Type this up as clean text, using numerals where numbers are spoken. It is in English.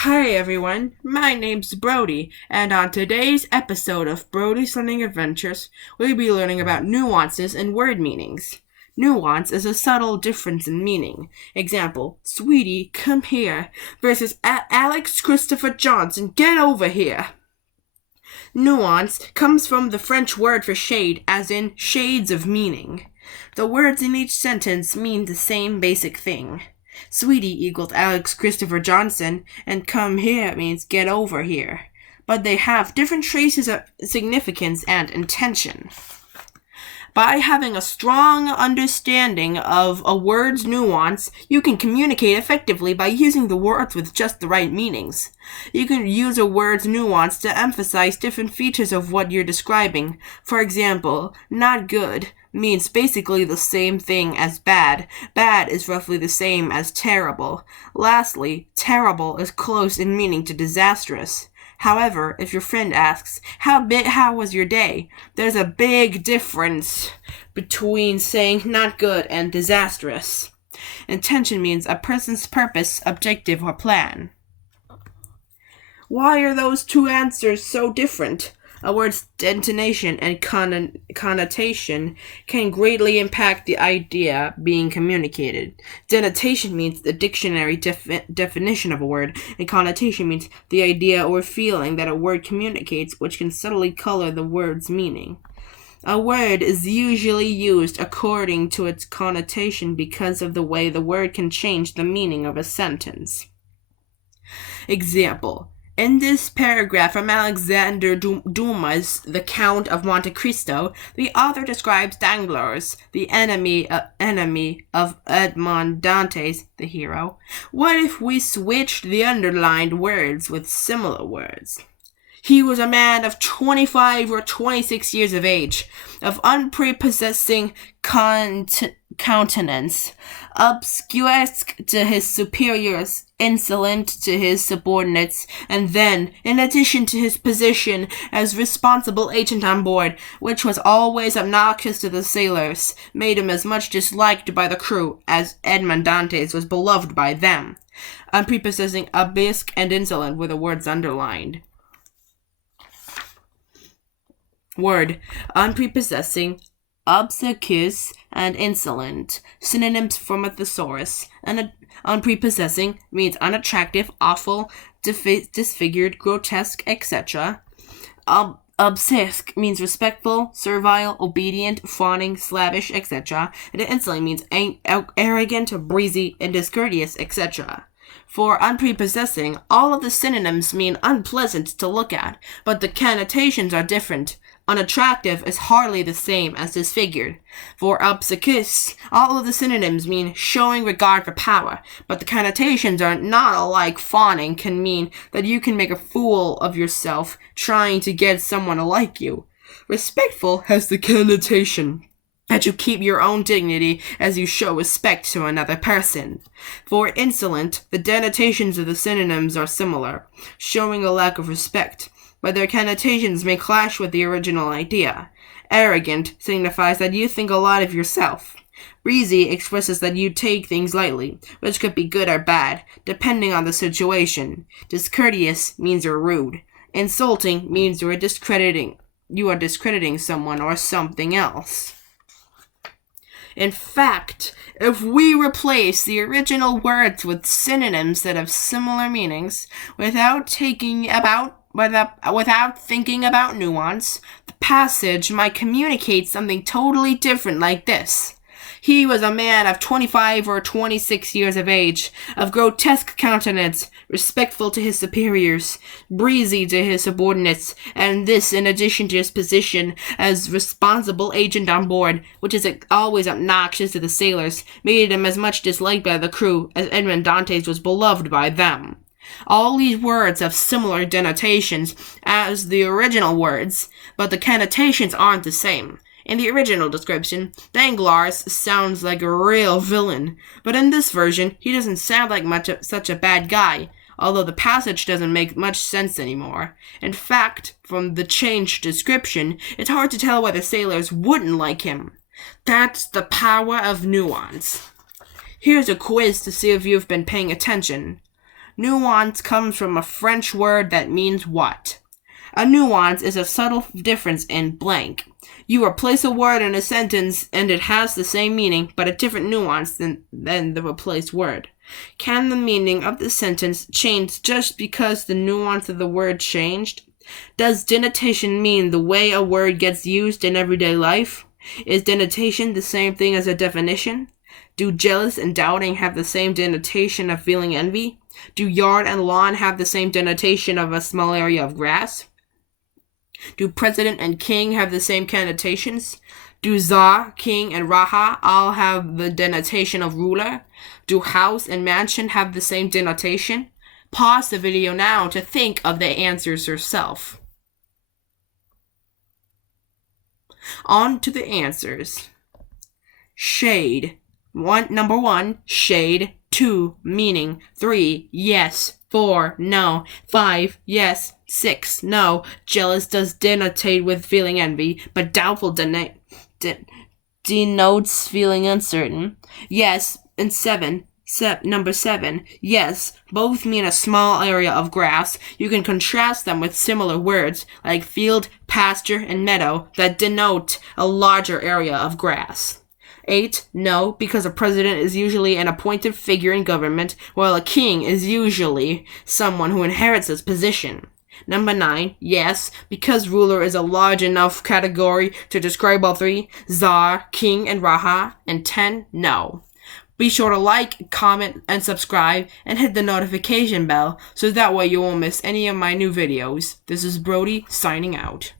Hi everyone, my name's Brody, and on today's episode of Brody's Learning Adventures, we'll be learning about nuances and word meanings. Nuance is a subtle difference in meaning. Example, Sweetie, come here, versus Alex Christopher Johnson, get over here. Nuance comes from the French word for shade, as in shades of meaning. The words in each sentence mean the same basic thing. Sweetie equals Alex Christopher Johnson, and come here means get over here. But they have different traces of significance and intention. By having a strong understanding of a word's nuance, you can communicate effectively by using the words with just the right meanings. You can use a word's nuance to emphasize different features of what you're describing. For example, not good means basically the same thing as bad. Bad is roughly the same as terrible. Lastly, terrible is close in meaning to disastrous. However, if your friend asks, how was your day? There's a big difference between saying not good and disastrous. Intention means a person's purpose, objective, or plan. Why are those two answers so different? A word's intonation and connotation can greatly impact the idea being communicated. Denotation means the dictionary definition of a word, and connotation means the idea or feeling that a word communicates, which can subtly color the word's meaning. A word is usually used according to its connotation because of the way the word can change the meaning of a sentence. Example. In this paragraph from Alexander Dumas' The Count of Monte Cristo, the author describes Danglars, the enemy of Edmond Dantes, the hero. What if we switched the underlined words with similar words? He was a man of 25 or 26 years of age, of unprepossessing countenance, obscuresque to his superiors, insolent to his subordinates, and then, in addition to his position as responsible agent on board, which was always obnoxious to the sailors, made him as much disliked by the crew as Edmond Dantes was beloved by them. Unprepossessing, obscure, and insolent were the words underlined. Word. Unprepossessing, obsequious, and insolent. Synonyms from a thesaurus. Unprepossessing means unattractive, awful, disfigured, grotesque, etc. Obscene means respectful, servile, obedient, fawning, slavish, etc. And insolent means arrogant, breezy, and discourteous, etc. For unprepossessing, all of the synonyms mean unpleasant to look at, but the connotations are different. Unattractive is hardly the same as disfigured. For obsequious, all of the synonyms mean showing regard for power, but the connotations are not alike. Fawning can mean that you can make a fool of yourself trying to get someone to like you. Respectful has the connotation that you keep your own dignity as you show respect to another person. For insolent, the denotations of the synonyms are similar, showing a lack of respect, but their connotations may clash with the original idea. Arrogant signifies that you think a lot of yourself. Breezy expresses that you take things lightly, which could be good or bad, depending on the situation. Discourteous means you're rude. Insulting means you are discrediting someone or something else. In fact, if we replace the original words with synonyms that have similar meanings, without thinking about nuance, the passage might communicate something totally different like this. He was a man of 25 or 26 years of age, of grotesque countenance, respectful to his superiors, breezy to his subordinates, and this in addition to his position as responsible agent on board, which is always obnoxious to the sailors, made him as much disliked by the crew as Edmond Dantes was beloved by them. All these words have similar denotations as the original words, but the connotations aren't the same. In the original description, Danglars sounds like a real villain, but in this version, he doesn't sound like such a bad guy, although the passage doesn't make much sense anymore. In fact, from the changed description, it's hard to tell why the sailors wouldn't like him. That's the power of nuance. Here's a quiz to see if you've been paying attention. Nuance comes from a French word that means what? A nuance is a subtle difference in blank. You replace a word in a sentence and it has the same meaning but a different nuance than the replaced word. Can the meaning of the sentence change just because the nuance of the word changed? Does denotation mean the way a word gets used in everyday life? Is denotation the same thing as a definition? Do jealous and doubting have the same denotation of feeling envy? Do yard and lawn have the same denotation of a small area of grass? Do president and king have the same connotations? Do Tsar, king, and Raja all have the denotation of ruler? Do house and mansion have the same denotation? Pause the video now to think of the answers yourself. On to the answers. Shade. Number 1, shade. 2, meaning. 3, yes. 4, no. 5, yes. 6, no. Jealous does denotate with feeling envy, but doubtful denotes feeling uncertain. Yes, and 7. Number 7, yes, both mean a small area of grass. You can contrast them with similar words like field, pasture, and meadow that denote a larger area of grass. 8, no, because a president is usually an appointed figure in government, while a king is usually someone who inherits his position. Number 9, yes, because ruler is a large enough category to describe all three, Tsar, king, and Raja. And 10, no. Be sure to like, comment, and subscribe, and hit the notification bell so that way you won't miss any of my new videos. This is Brody, signing out.